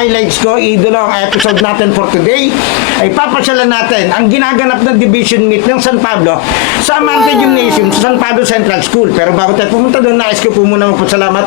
highlights ko, idolo, ang episode natin for today ay papasyalan natin ang ginaganap na division meet ng San Pablo sa Amante Gymnasium sa San Pablo Central School. Pero bago tayo pumunta doon, nais ko po muna magpasalamat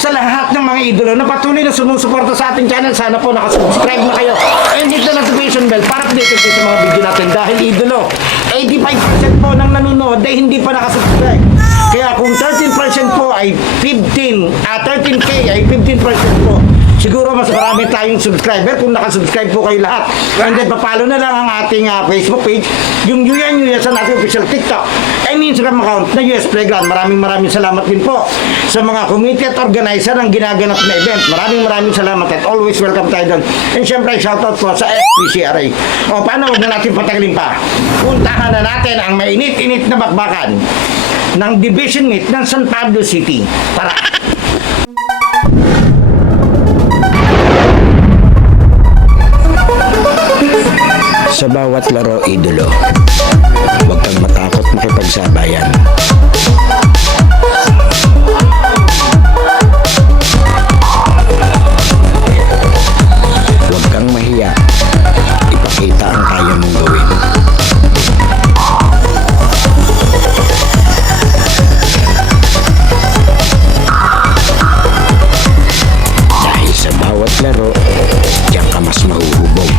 sa lahat ng mga idolo na patuloy na sumusuporta sa ating channel. Sana po nakasubscribe na kayo and hit the notification bell para updated kayo sa mga video natin. Dahil idolo, 85% po ng nanonood ay hindi pa nakasubscribe. Kaya kung 13% po ay 13K ay 15% po. Siguro mas marami tayong subscriber kung nakasubscribe po kayo lahat. And then papalo na lang ang ating Facebook page, yung Yuya sa ating official TikTok and Instagram account na US Playground. Maraming salamat din po sa mga committee at organizer ng ginaganap na event. Maraming salamat at always welcome tayo doon. And syempre shoutout po sa FPCRA. O paano, huwag na natin patagalin pa. Puntahan na natin ang mainit-init na bakbakan ng division meet ng San Pablo City. Tara! Sa bawat laro, idolo, huwag kang matakot makipagsabayan. Huwag kang mahiya. Ipakita ang kaya mong gawin. Dahil sa bawat laro, diyan ka mas mahuhubog.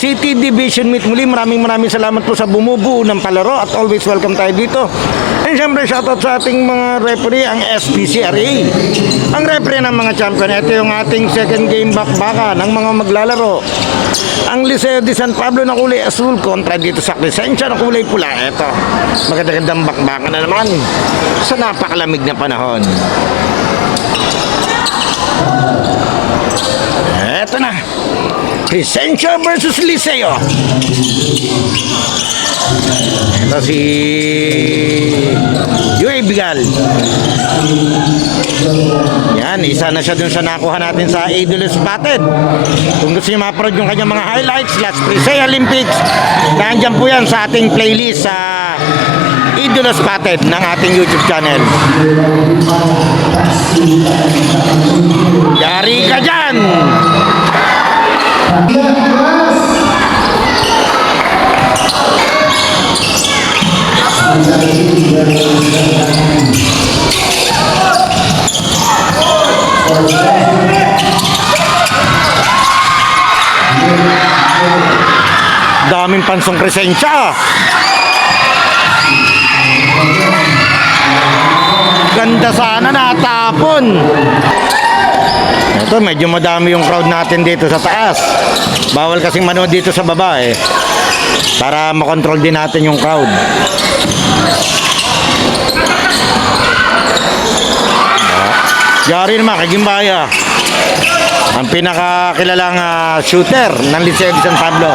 City Division Meet. Muli maraming salamat po sa bumubuo ng palaro at always welcome tayo dito. And syempre shoutout sa ating mga referee, ang SPCRA, ang referee ng mga champion. Ito yung ating second game bakbaka ng mga maglalaro. Ang Liceo de San Pablo na kulay asul kontra dito sa Crescencia na kulay pula. Ito, magandang bakbaka na naman sa napakalamig na panahon. Ito na, Crescencia versus Liceo. Ito si Yue Bigal. Yan, isa na siya dun sa nakuha natin sa Idol Spotted. Kung gusto niyo ma-upload yung kanyang mga highlights, last Crescencia Olympics, nandiyan po yan sa ating playlist sa Idol Spotted ng ating YouTube channel. Yari ka dyan! Daming pansong Crescencia. Ganda sana natapon. Ito, medyo madami yung crowd natin dito sa taas. Bawal kasing manood dito sa baba eh, para makontrol din natin yung crowd. Yari naman kay Gimbaya, ang pinakakilalang shooter ng Liceo de San Pablo.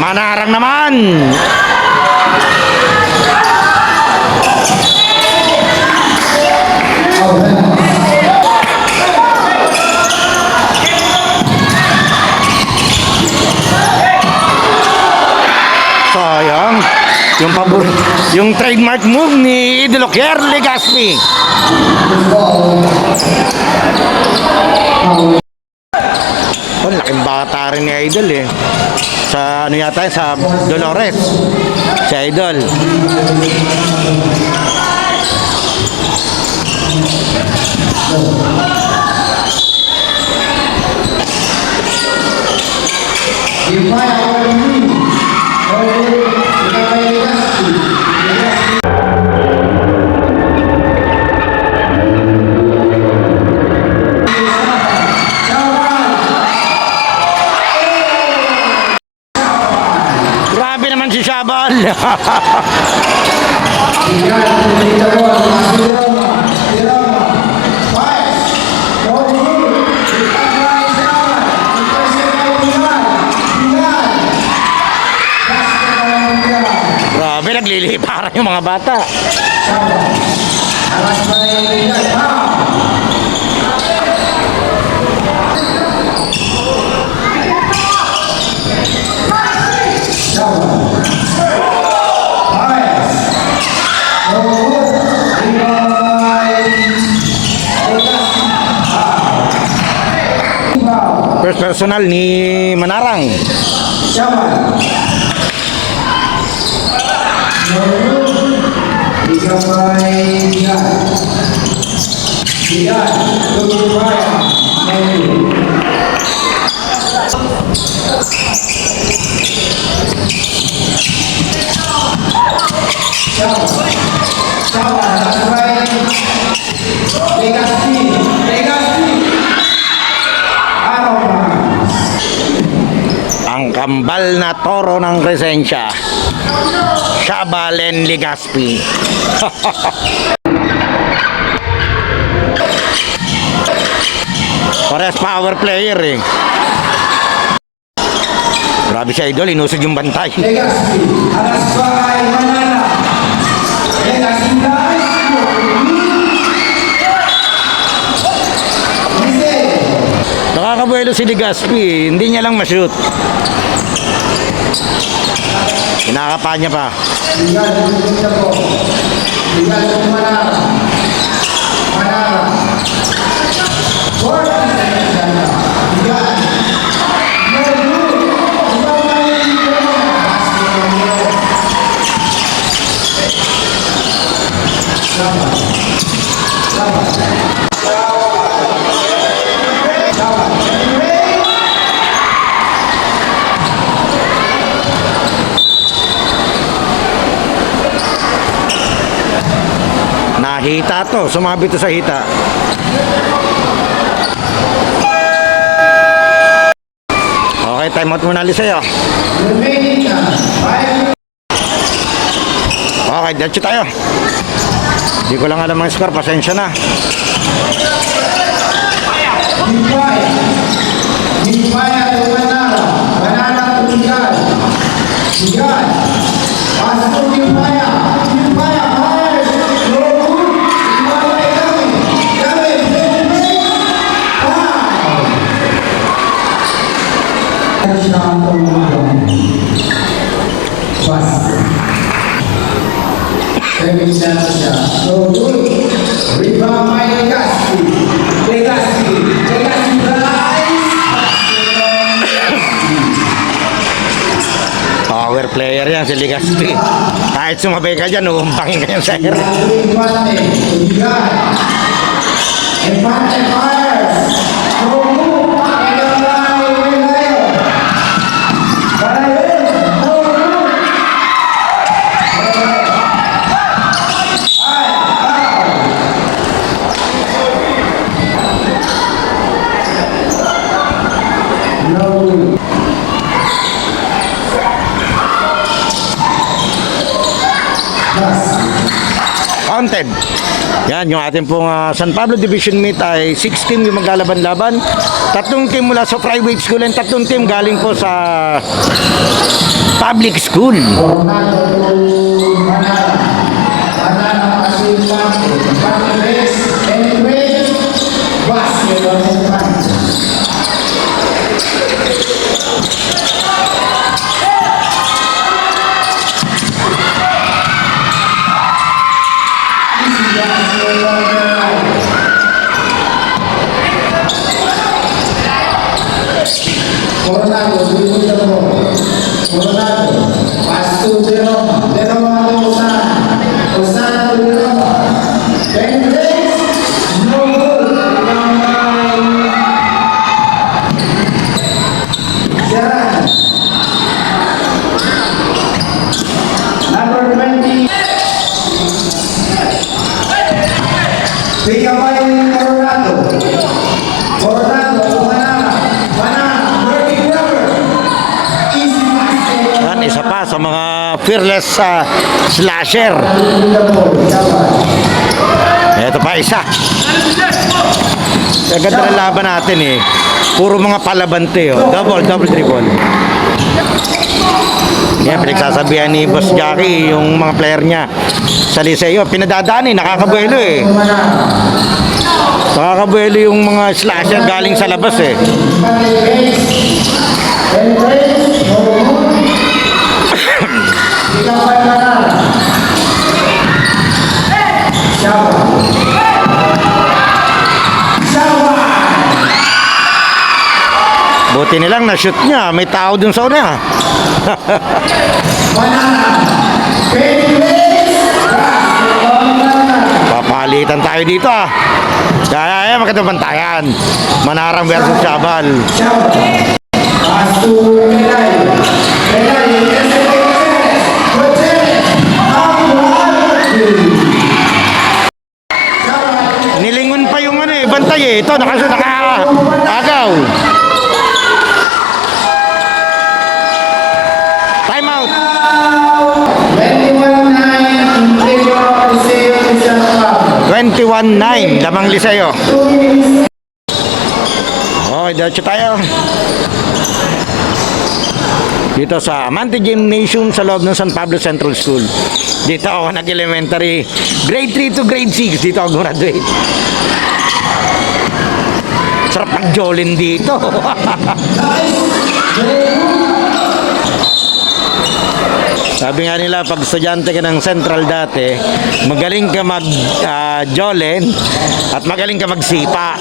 Manarang naman. Sayang. Yung trademark move ni Idolo Kier Legaspi. Oh, laking bata rin ni Idol eh. Sa ano yata, sa Dolores. Si Idol. Grabe naman si Shabal. Grabe, nagliliparan yung mga bata. First personal ni Manarang. Ang kambal na toro ng Crescencia, Shabalen Legaspi. Pares power player eh. Grabe si Idol, inusog yung bantay. Legaspi, alas bahay Manara. Legaspi guys. Nakakabuelo si Legaspi, hindi niya lang ma-shoot. Kinakapa niya pa. Tinggal dito po. Tinggal po Manara. Manara. Fourth tinggal. Hita to. Sumabi to sa hita. Okay, time out muna ulit sa'yo. Remaining na 5 Okay, diretso tayo. Hindi ko lang alam ang score. Pasensya na. Hipaya to Manara. Manara to Miguel. Miguel. Pass to Hipaya. Hipaya, fires. No good. Hipaya coming. Coming. Foul. Touchdown to Pass. Kevin Santos. No good. Rebound by Legaspi. Legaspi. Legaspi drives. Power player yan si Legaspi. Kahit sumabay ka dyan, uumpangin ka yan sa air. Infante. Miguel. Infante fires. No good. Counted. Yan, yung ating pong San Pablo Division Meet ay 6 team yung maglalaban-laban. 3 team mula sa private school and 3 team galing po sa public school. Coronado to Manara. Manara kasi Infante. Infante race. Anyway, basket on Infante. Coronado, dribble the ball. Coronado, pass to Jerome. Jerome to Osana. Osana to Jerome. Then race, no goal. Rebound by Gerard. Number 20. Pick up by Coronado. Coronado to Manara. Manara, working rubber. Easy basket. Yan, isa pa sa mga fearless slasher. Ito pa isa. Ang ganda ng laban natin eh. Puro mga palabante oh. Double dribble. Yan, pinagsasabihan ni Boss Jackie yung mga player niya sa Liceo. Pinadadaan eh, nakakabuelo eh. Nakakabuelo yung mga slasher galing sa labas eh. Buti nilang na-shoot niya. May tao dun sa una. Papalitan tayo dito ah. Kaya magandang bantayan. Manarang versus Chabal. Nilingon pa yung ano eh, bantay eh. Ito, nakagaw. Time out. 21-9, lamang Liceo. Okay, diretso tayo. Dito sa Amante Gymnasium sa loob ng San Pablo Central School. Dito ako nag-elementary. Grade 3 to grade 6. Dito ako graduate. Sarap ang Jolin dito. Sabi nga nila, pag estudyante ka ng Central dati, magaling ka mag-Jolin at magaling ka magsipa.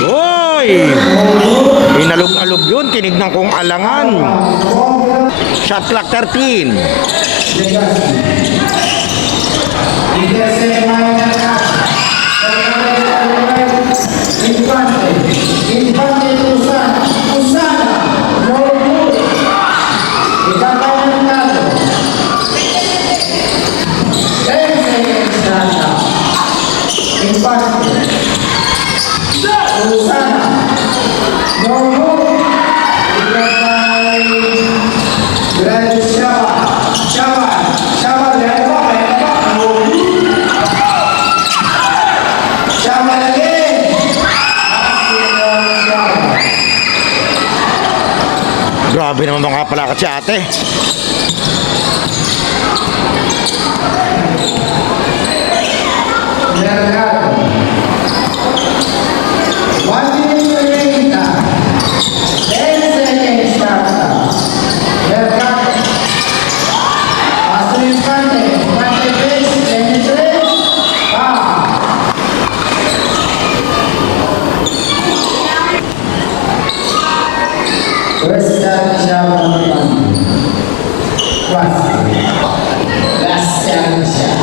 Uy! Inalog-alog yun, tinignan kong alangan. Shot clock 13. Kamukha pala kasi ate. Mercado. 1 minute remaining time. 10 seconds countdown. Mercado. Paso Infante. Infante base. 23. First challenge siya ng Infante. Last challenge siya.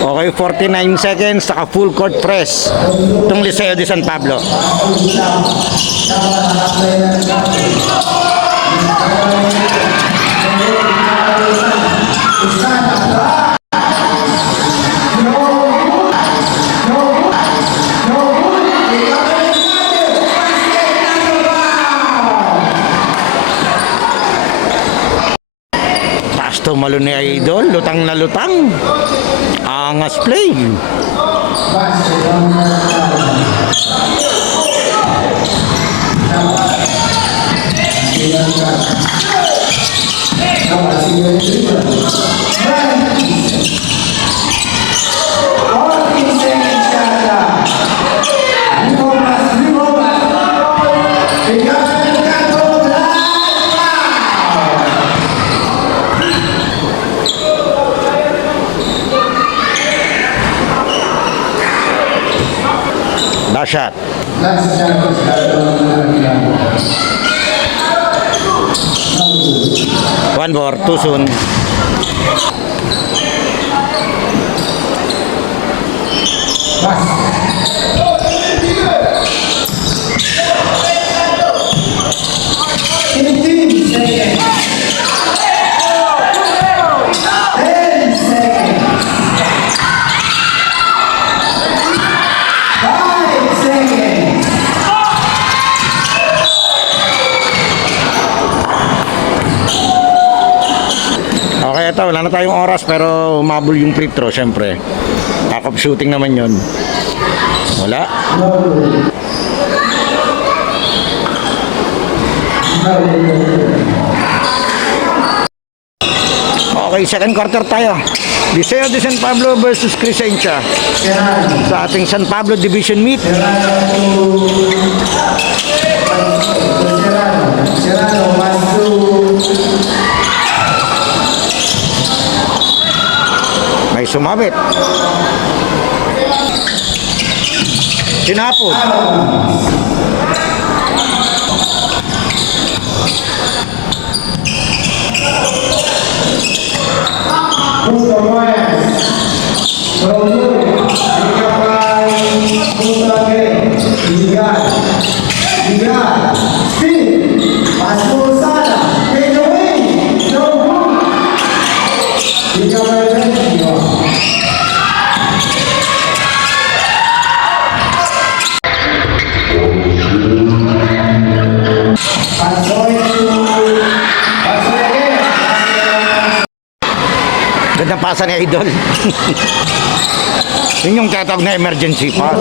Okay, 49 seconds, saka full court press. Itong Liceo de San Pablo. Taas tumalo ni Idol, lutang na lutang. Angas play. Shot. Last challenge. 1 more, too soon. Okay, ito, wala na tayong oras pero umabol yung free throw, syempre. Backup shooting naman yun. Wala. Okay, second quarter tayo. Liceo de San Pablo versus Crescencia sa ating San Pablo Division Meet. May sumabit. Sinapot. Gandang pasa ni Idol. Yun yung tatawag na emergency pass.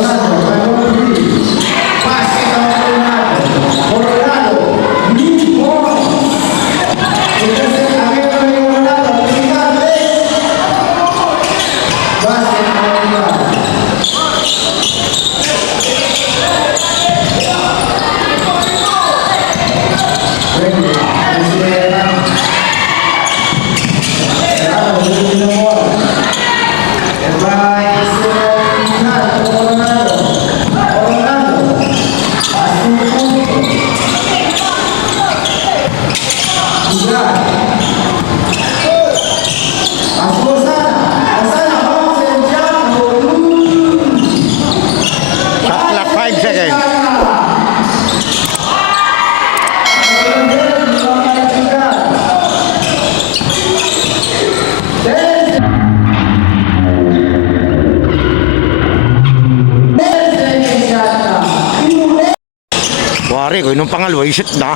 Shot clock 5 seconds. Wari ko, nung pangalawa, shoot na.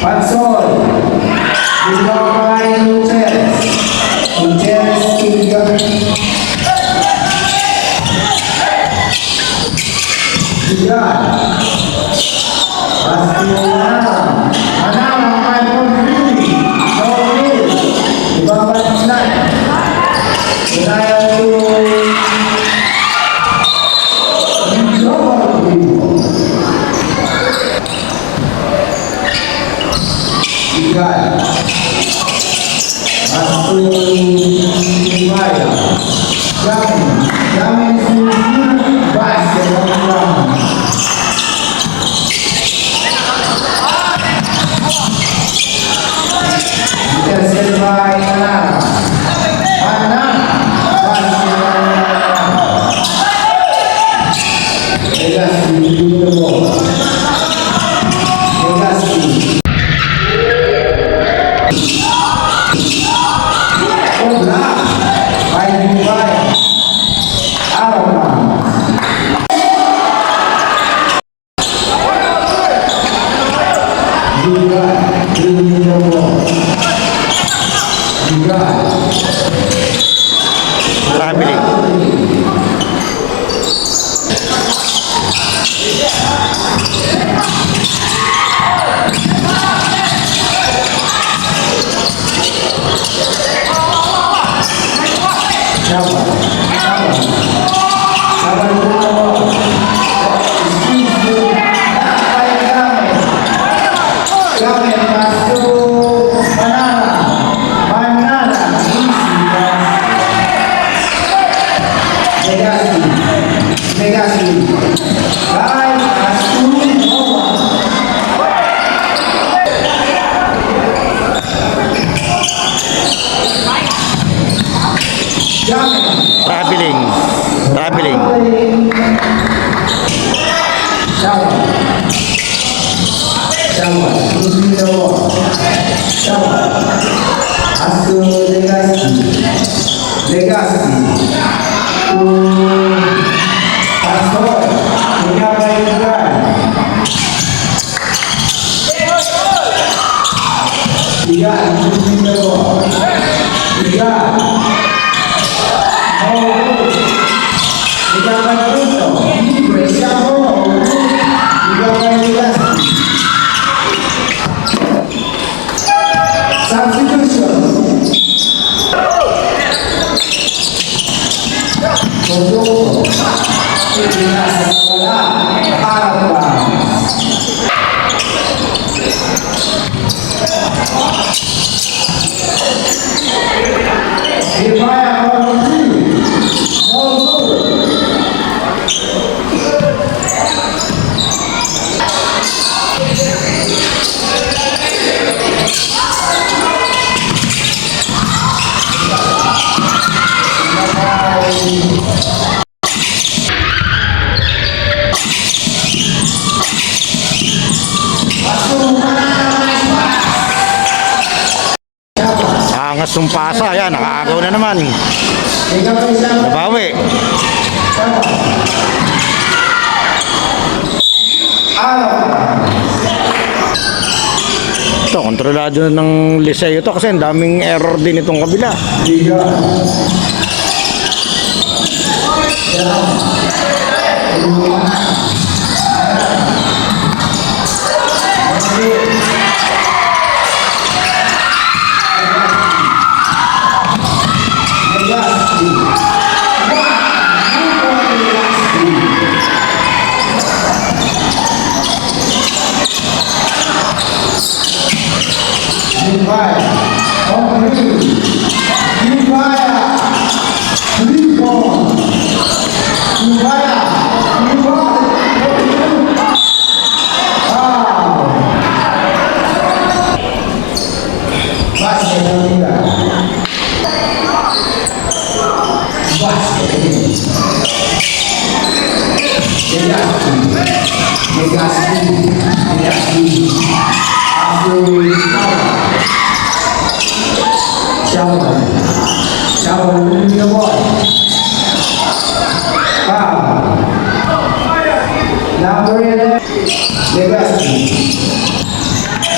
Pansol. Gilbert Gutierrez. Gutierrez Gilbert. Gilbert. Manara. Manara, 5-3. No miss. Ibabalik na. Denial to Igal. Aston Maya. Jamin basket on the ground. Intercept by Manara. Manara. Basket on the ground. Legacy with the ball. Legacy. Obra, vai Dubai, Arama. Dubai, Dubai. Traveling. Traveling. Traveling. Angas ng pasa, yan, nakakagaw na naman. Nabawi. Ito, kontrolado ng Liceo to kasi ang daming error din itong kabila.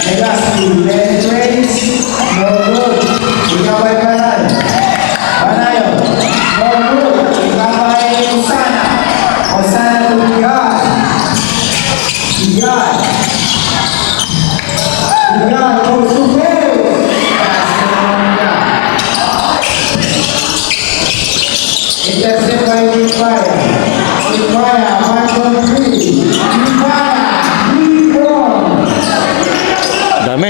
Legacy. Let's race. No good. Ikaw ay Banay. Banayon. No good. Ikaw ay Osana. Osana to Bigay. Bigay. Bigay goes to Bell. Intercept by Bigaya. Bigaya, 1-3. Bigaya,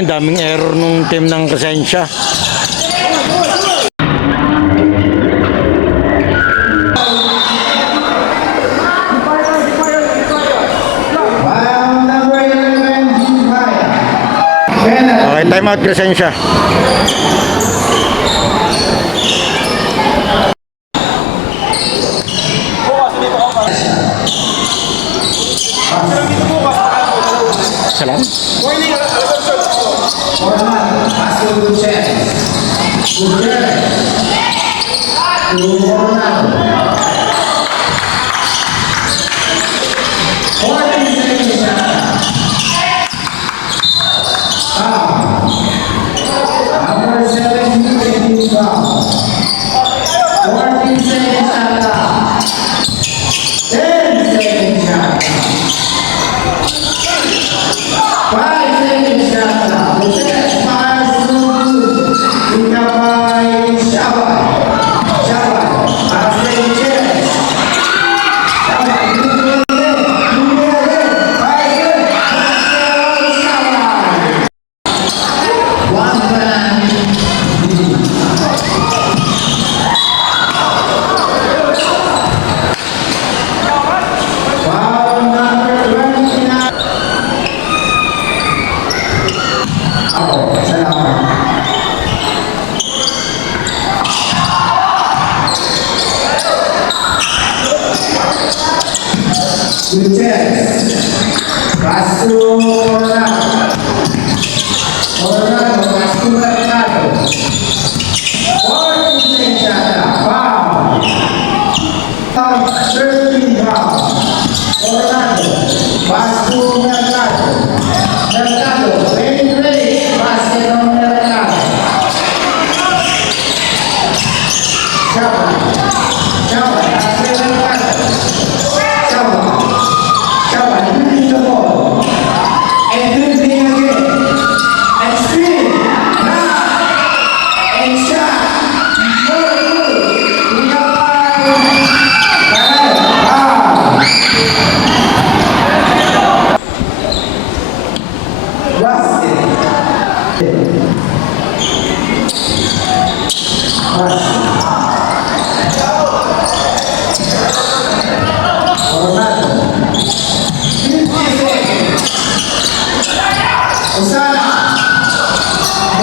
Daming error nung team ng Crescencia. Round number 11, Bigaya. Penalty. Okay, time out Crescencia. Salam. Orlando, Pastor Gutierrez. Gutierrez. To Orlando. 14 seconds shot. Foul. Number 17 taking foul. 14 seconds shot. 10 seconds shot. 5 seconds shot. Gutierrez fires through. Ikaw ay Shabay. Shabay. Para sa Gutierrez. Shabay. One man. Foul number 29. Ako, salamat. Gutierrez. Pass to Orlando. Orlando, pass to Mercado. 14 seconds shot. Foul. 13 foul. Orlando, pass to Mercado. Mercado, ready, basket on Mercado. Chapa, Chapa, basket on Mercado. Chapa, Chapa, leading the ball. And dribbling again. And spin. Now. And shot. No good. We got foul. Basket. Orlando. 50 seconds. Osana.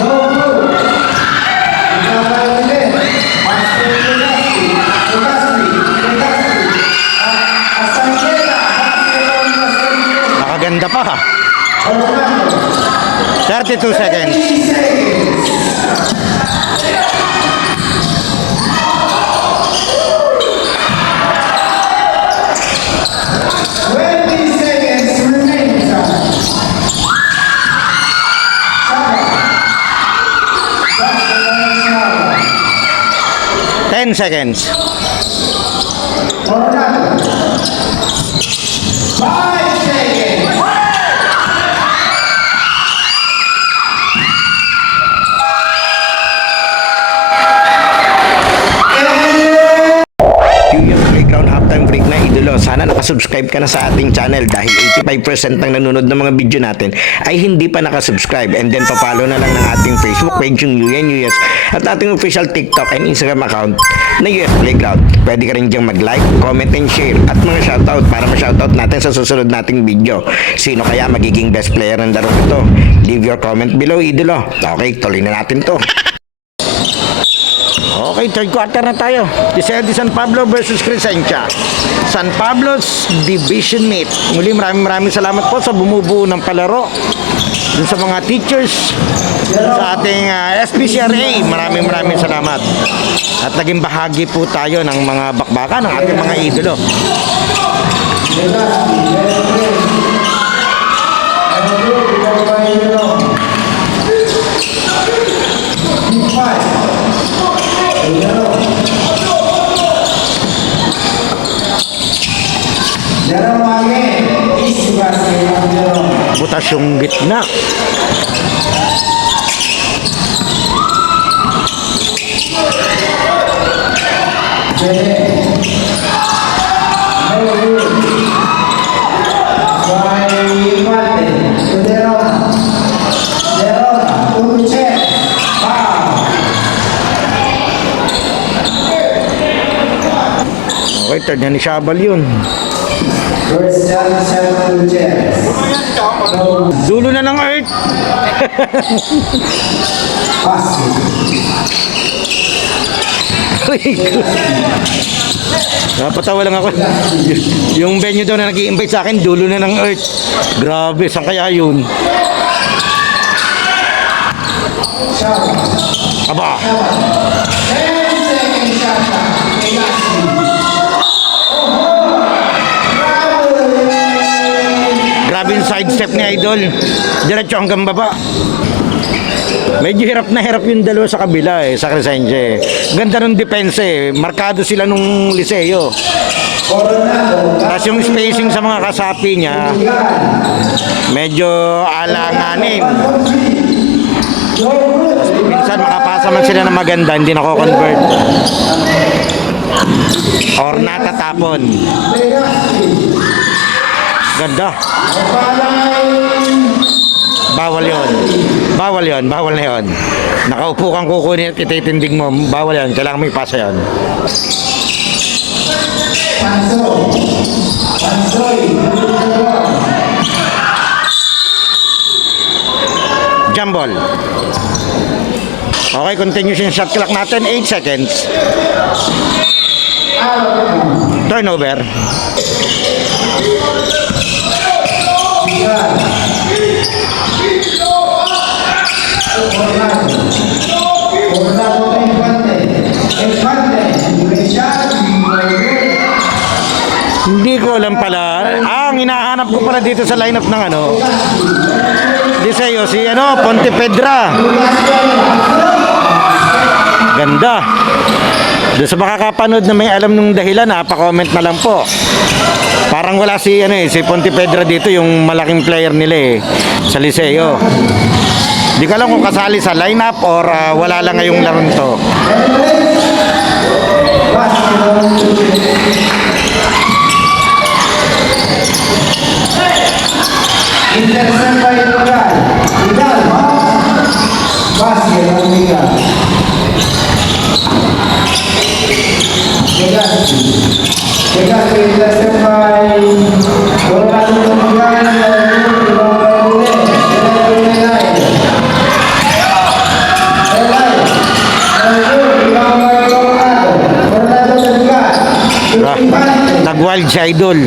No good. Ikaw ay ulit. Basket Legaspi. Legaspi. Asanqueta. Basket on Asanqueta. Nakaganda pa ha. Orlando. 32 seconds. 30 seconds. Remaining time. Shabba. 10 seconds. Orlando. 5 seconds. Yung playground halftime break na idolo, sana nakasubscribe ka na sa ating channel dahil 85% ng nanonood ng mga video natin ay hindi pa nakasubscribe, and then papalo na lang ng ating Facebook page yung UN US at ating official TikTok and Instagram account na US Playground. Pwede ka rin diyang mag-like, comment and share at mga shoutout para ma-shoutout natin sa susunod nating video. Sino kaya magiging best player ng laro ito? Leave your comment below idolo. Okay, tuloy na natin to. Okay, third quarter na tayo. Isel de San Pablo versus Crescencia. San Pablo's Division Meet. Muli maraming salamat po sa bumubuo ng palaro. Dun sa mga teachers, sa ating SPCRA, maraming salamat. At naging bahagi po tayo ng mga bakbakan ng ating mga idolo. Legaspi. Team 5. Jerome Mangin, East Basket ng Jerome. Butas yung gitna. Bene. No good. By Mate. To Jerome. Jerome, Uruchet. Foul. Okay, third na ni Shabal yun. First down, 7 Uruchet. No Dulo na ng Earth. basket. Napatawa lang ako. Yung venue daw na nag-i-invite sa akin, dulo na ng Earth. Grabe, saan kaya yun? Shot. Aba, 10 seconds shot clock. Elastic. grabe yung sidestep ni Idol. Diretso hanggang baba. Medyo hirap na hirap yung dalawa sa kabila sa Crescente. Ganda ng depensa Markado sila nung Liceo. Coronado. Tapos yung spacing sa mga kasapi niya, medyo alanganin. No good. Minsan makapasa man sila ng maganda, hindi nako-convert. Or natatapon. Elastic. Ganda. Opalay. Bawal yon. Bawal yon. Bawal na yon. Nakaupo kang kukunin at ititindig mo. Bawal yon. Kailangan mo ipasa yon. Panso. Pansoy. Jump ball. Okay, continuous yung shot clock natin. 8 seconds. Turnover. Yan. Coronado. Coronado kay Infante. Infante. May shot. May good. Hindi ko alam pala. Ang hinahanap ko pala dito sa lineup ng Liceo, si Pontepedra. Ganda. Doon sa makakapanood na may alam nung dahilan, pa-comment na lang po. Parang wala si Pontepedra dito, yung malaking player nila sa Liceo. Di ko alam kung kasali sa lineup or wala lang ngayong laron to. Intercept by Vidal. Vidal, basket ng Vidal. Legazpi. Legazpi intercept by Coronado ng Vidal. Nag-wild si Idol.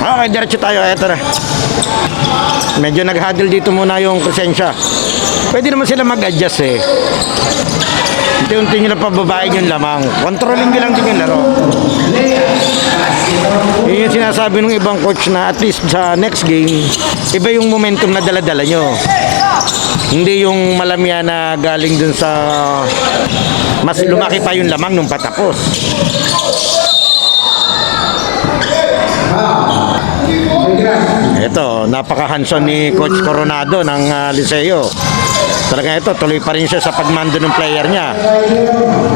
Okay, diretso tayo. Eto na. Medyo nag-huddle dito muna yung Crescencia. Pwede naman sila mag-adjust Unti-unti nyo lang pababain yung lamang. Kontrolin nyo lang din yung laro. Yun yung sinasabi ng ibang coach na at least sa next game, iba yung momentum na dala-dala nyo. Hindi yung malamya na galing dun sa mas lumaki pa yung lamang nung patapos. Ito, napaka-hands-on ni Coach Coronado ng Liceo. Talaga ito, tuloy pa rin siya sa pagmando ng player niya.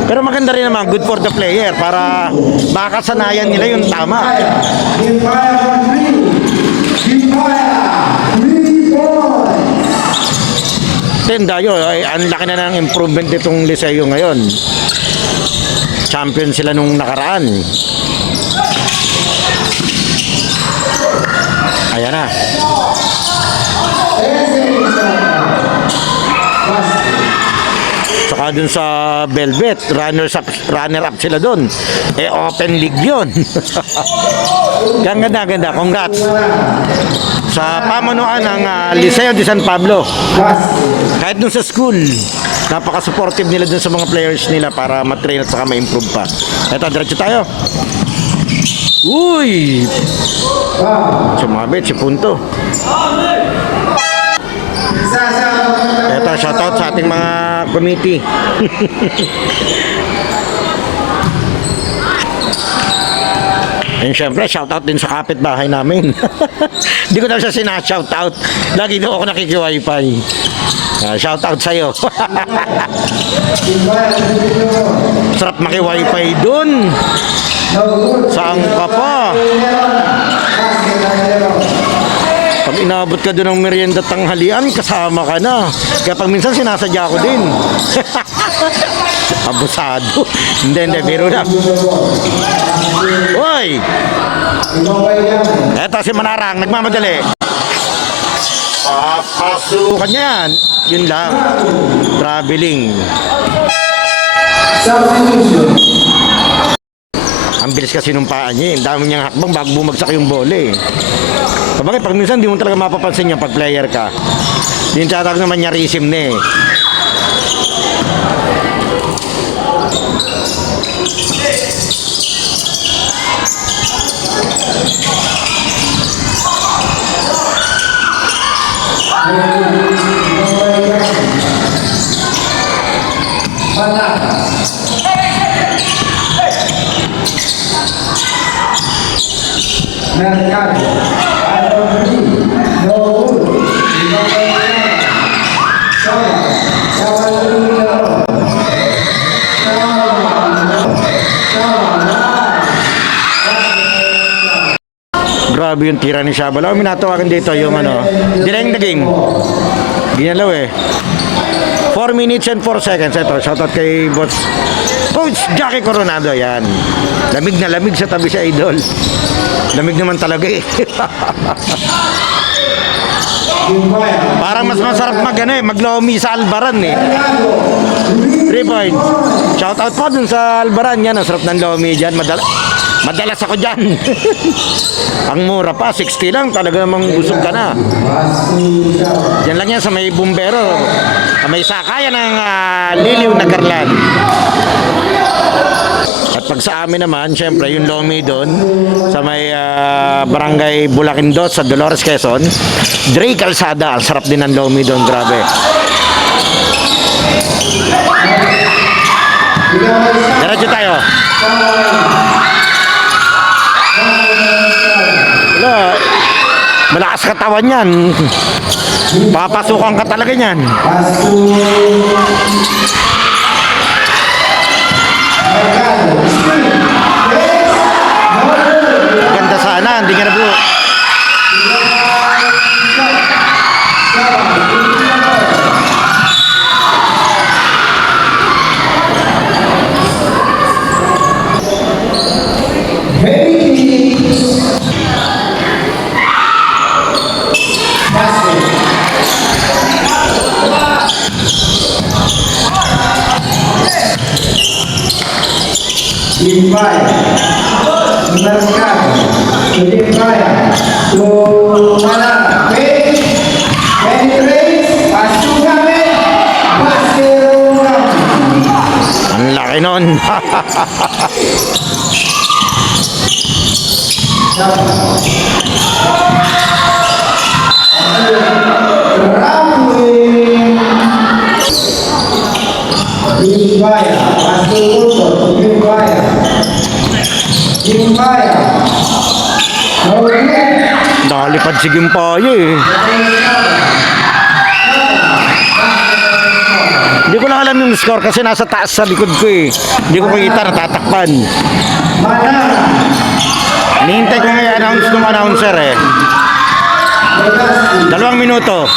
Pero maganda rin naman, good for the player para makasanayan nila yung tama. Tendayo, ang laki na ng improvement itong Liceo ngayon. Champion sila nung nakaraan. Ayan na. Saka dun sa Velvet, runner-up sila dun. Open league yun. Ganda. Congrats. Sa pamunuan ng Liceo de San Pablo. Kahit dun sa school, napaka-supportive nila dun sa mga players nila para matrain at saka ma-improve pa. Eto, diretso tayo. Uy! Wow. Sumabit si Punto. Ito, shoutout sa ating mga committee. And syempre, shoutout din sa kapitbahay namin. Hindi ko daw siya sinashoutout. Lagi daw ako nakiki-wifi. Shoutout sa'yo. Sarap maki-wifi dun. Saan ka pa? Pag inabot ka doon ng merienda tanghalian, kasama ka na. Kaya pag minsan sinasadya ko din. Abusado. Hindi, biro lang. Uy! Eto si Manarang, nagmamadali. Papasukan niya yan. Yun lang. Traveling. Ang bilis kasi nung paa niya. Ang dami niyang hakbang bago bumagsak yung bola. Sabagay, pag minsan di mo talaga mapapansin yan pag player ka. Yung tatawag naman niya rhythm na eh. Grabe yung tira ni Shabala. Minatawagan dito yung ano. Direng the game. Ginalaw eh. 4 minutes and 4 seconds. Ito, shoutout kay Boss Coach Jackie Coronado. Yan. Lamig na lamig sa tabi si Idol. Lamig naman talaga eh. Parang mas masarap maglomi sa Albaran eh. 3 points. Shoutout po dun sa Albaran. Yan, ang sarap ng lomi dyan. Madalas ako dyan. Ang mura pa, 60 lang. Talaga namang busog ka na. Yan lang yan sa may bumbero. Sa may sakayan ng Liliw na Garland. At pag sa amin naman, syempre, yung lomi doon, sa may barangay Bulakindot sa Dolores, Quezon, Dre Calzada. Ang sarap din ng lomi doon, grabe. Diretso tayo. Wala. Malakas katawan yan. Papasukan ka talaga yan. Ganda sana, hindi ka na bro. Limpaya, Mercado, Limpaya, Lumana, Penetrates, Pasugame, Barcelona. Ang laki nun. Limpaya, Pasugame, Limpaya. Limpaya. Nakalipad si Gimpayo eh. Hindi ko lang alam yung score kasi nasa taas sa likod ko eh. Hindi ko makita, natatakpan. Nihintay ko nga i-announce ng announcer eh. 2 minuto.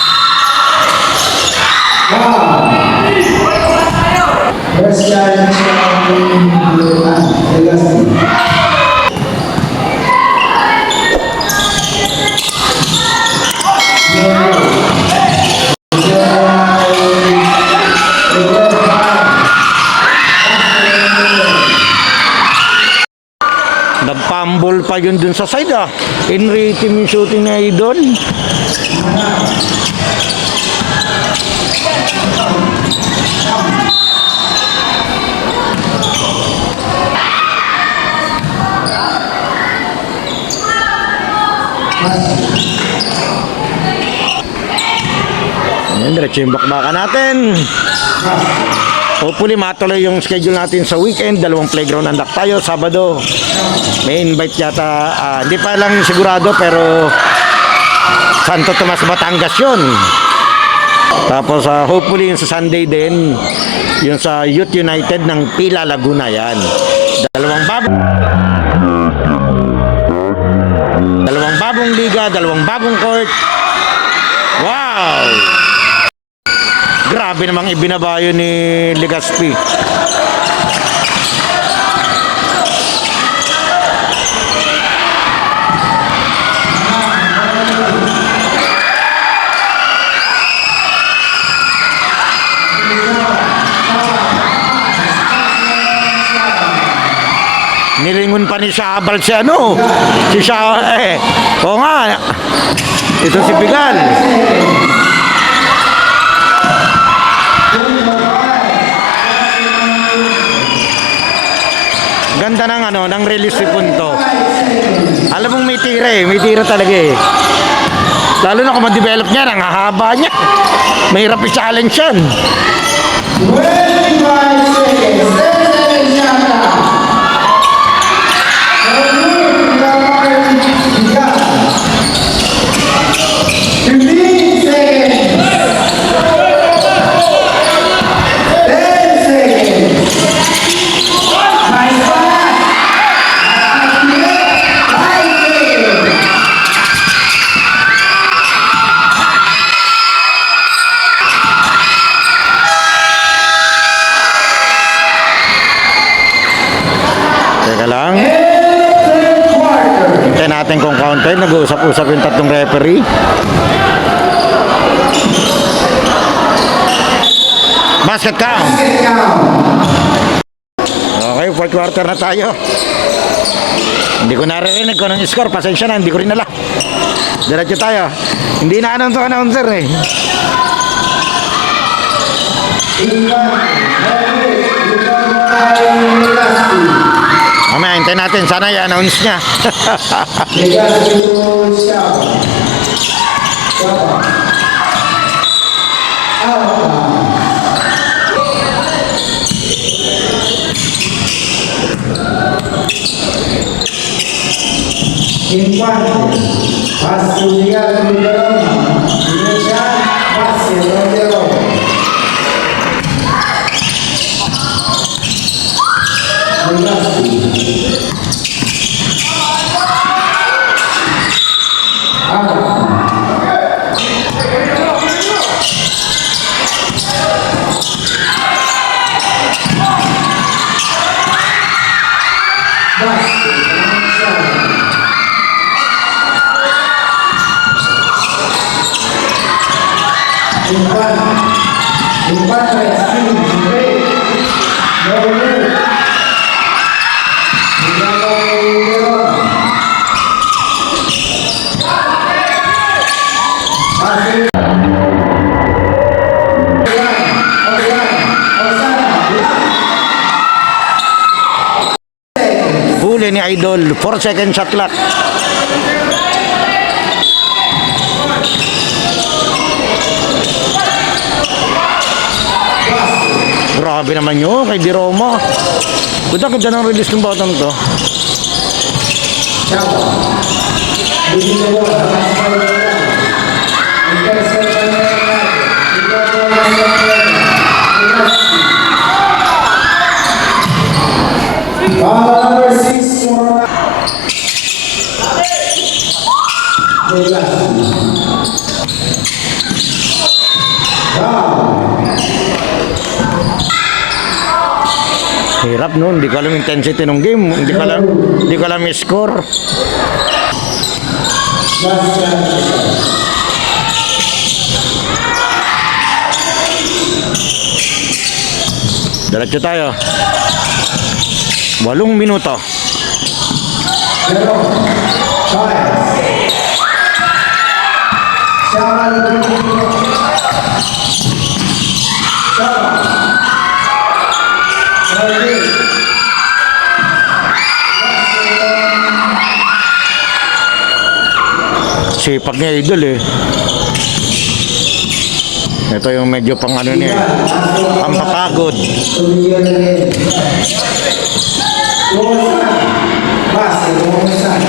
Nagpambol pa yun dun sa side ah. In rhythm yung shooting na Idol. Ayan, diretso yung bakbakan natin. Hopefully matuloy yung schedule natin sa weekend. 2 playground andak tayo. Sabado may invite yata, hindi pa lang sigurado, pero Santo Tomas, Batangas yun. Tapos hopefully yung sa Sunday din, yung sa Youth United ng Pila, Laguna. Yan, dalawang bagong liga, 2 bagong court. Wow, grabe namang ibinabayo ni Legazpi. Nilingon pa ni Shabal si si oo nga, ito si Pigal. Ganda ng release ni Punto. Alam mong may tira talaga eh. Lalo na kung ma-develop niya, ang hahaba niya. Mahirap i-challenge yan. 25 seconds. 10 seconds yata. Natin kung counter, nag-uusap-usap yung 3 referee. Basket count. Okay, 4th quarter na tayo. Hindi ko naririnig kung anong score, pasensya na, hindi ko rin nala. Diretso tayo. Hindi na announcer eh. Mamaya, hintayin natin. Sana i-announce niya. Infante, Pascual Calderón, Indonesia, Pasir Rodero. Huli ni Idol, 4 second shot clock. Grabe naman yun kay Di Roma. Buta ka dyan ang release ng batang to. Number 6 for Hirap no, hindi ko alam yung intensity ng game, hindi ko alam yung score. Diretso tayo. 8 minuto. Sipag niya, idol eh. Ito yung medyo pang ano niya, pampapagod. Tumigil na rin. Lumasan. Base, lumasan.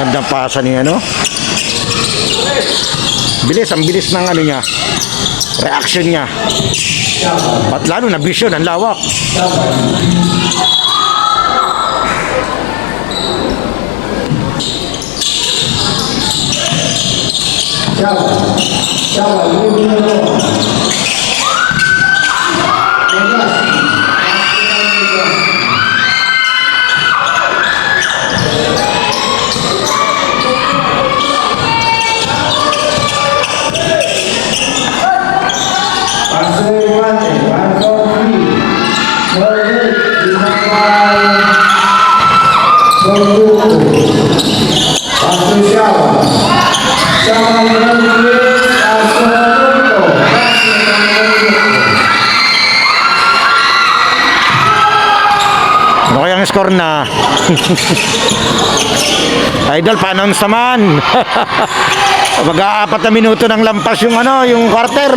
Gandang pasa niya, no? Bilis, ang bilis ng ano niya. Reaction niya. At lalo na vision, ang lawak. Siapa? Siapa? Lumasan mo. Ano kayang score na? Idol, pa-announce naman. Mag-aapat na minuto ng lampas yung ano, yung quarter.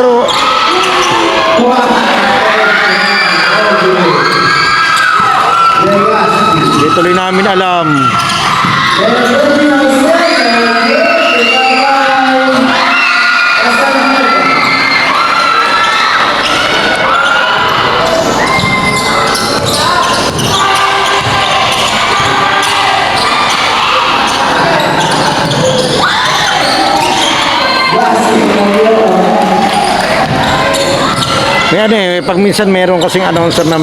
Hindi tuloy namin alam. Kaya pag minsan meron kasing announcer na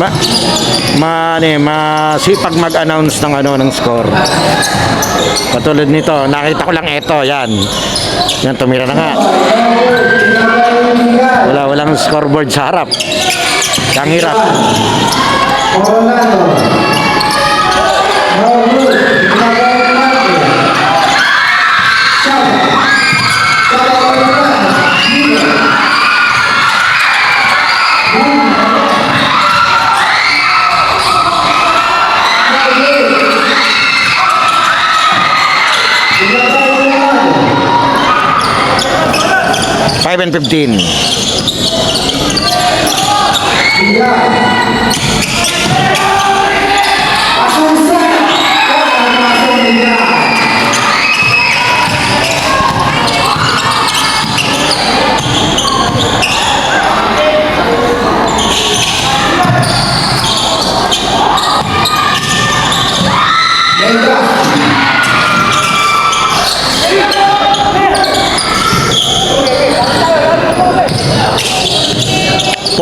masipag mag-announce ng ano ng score. Katulad nito, nakita ko lang ito, yan. Yan, tumira na nga. Walang scoreboard sa harap. Ang hirap. Five and 15.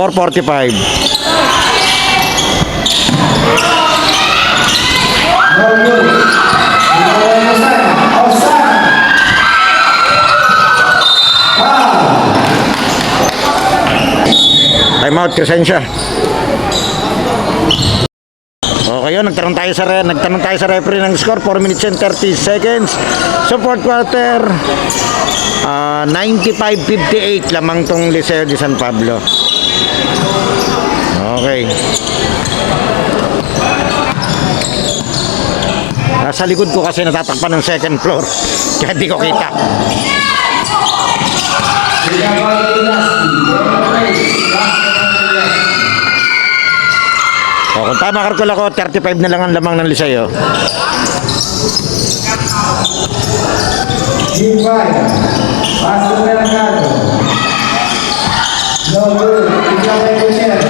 Four 45. Time out, Crescencia. Okay yun, nagtanong tayo sa referee ng score, 4 minutes and 30 seconds. So fourth quarter, 95-58 lamang tong Liceo de San Pablo. Okay. Nasa likod ko kasi natatakpan ng second floor. Kaya di ko kita. O, kung tama karkula ko, 35 na lang ang lamang ng Liceo. G5. Pasok na lang gano. No good. Ikaw ay kuchero.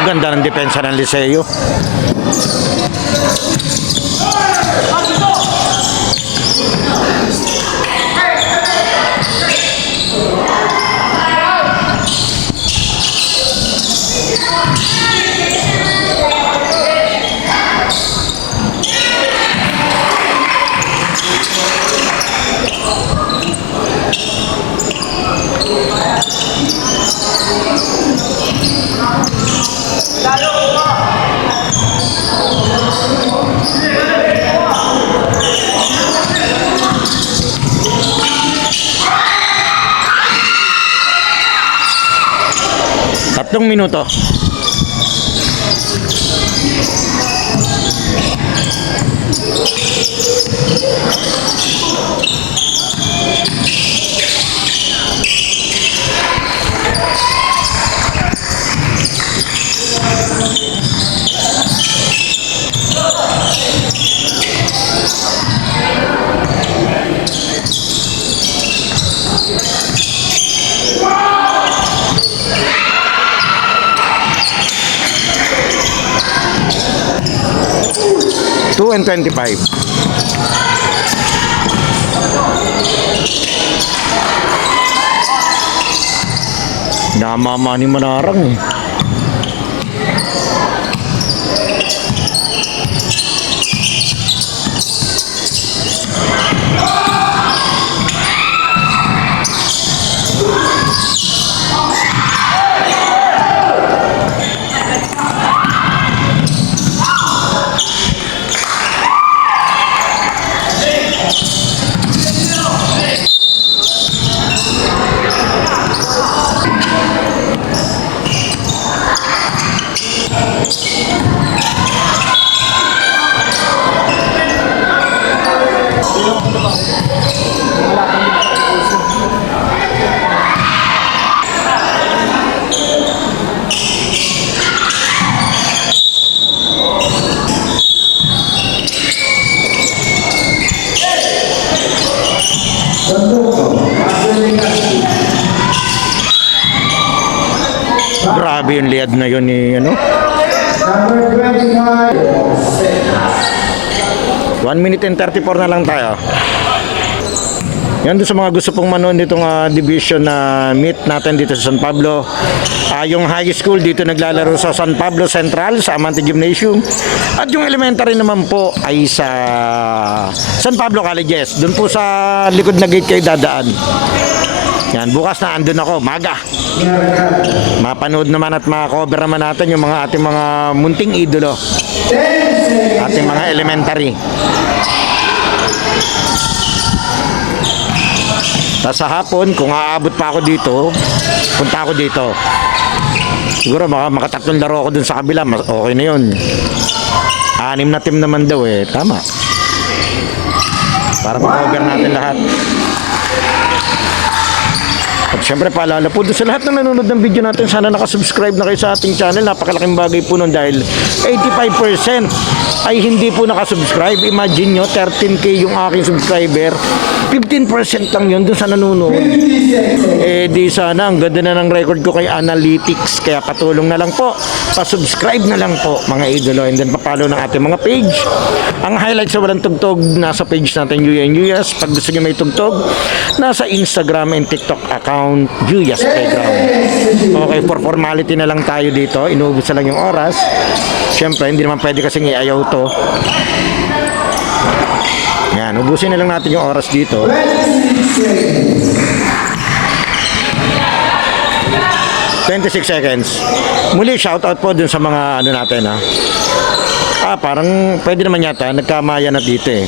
Ganda ng depensa ng Liceo. Pitong minuto. Two and 25. Namama ni Manarang eh. Grabe yung liad na yun ni ano. Number 25. 1 minute and 34 na lang tayo. Yan doon sa mga gusto pong manood nitong division na meet natin dito sa San Pablo. Yung high school dito naglalaro sa San Pablo Central sa Amante Gymnasium. At yung elementary naman po ay sa San Pablo Colleges. Doon po sa likod na gate kayo dadaan. Yan, bukas na andun ako, maga. Mapanood naman at makakover naman natin yung mga ating mga munting idolo. Ating mga elementary. Tapos sa hapon, kung aabot pa ako dito, punta ako dito. Siguro makatatlong laro ako dun sa kabila, okay na yun. 6 na team naman daw eh, tama. Para ma-cover natin lahat. At syempre paalala po doon sa lahat ng nanonood ng video natin, sana nakasubscribe na kayo sa ating channel. Napakalaking bagay po nun dahil 85% ay hindi po nakasubscribe. Imagine nyo, 13K yung aking subscriber, 15% lang yun doon sa nanonood. Eh di sana, ang ganda na ng record ko kay Analytics. Kaya patulong na lang po, pasubscribe na lang po mga idolo. And then papalo ng ating mga page. Ang highlights sa walang tugtog nasa page natin, UNUS. Pag gusto nyo may tugtog, nasa Instagram and TikTok account Juyas Playground. Okay, for formality na lang tayo dito. Inuubos na lang yung oras. Siyempre, hindi naman pwede kasing iayaw to. Yan, ubusin na lang natin yung oras dito. 26 seconds. Muli, shoutout po dun sa mga ano natin ha. Parang pwede naman yata, nagkamaya na dito eh.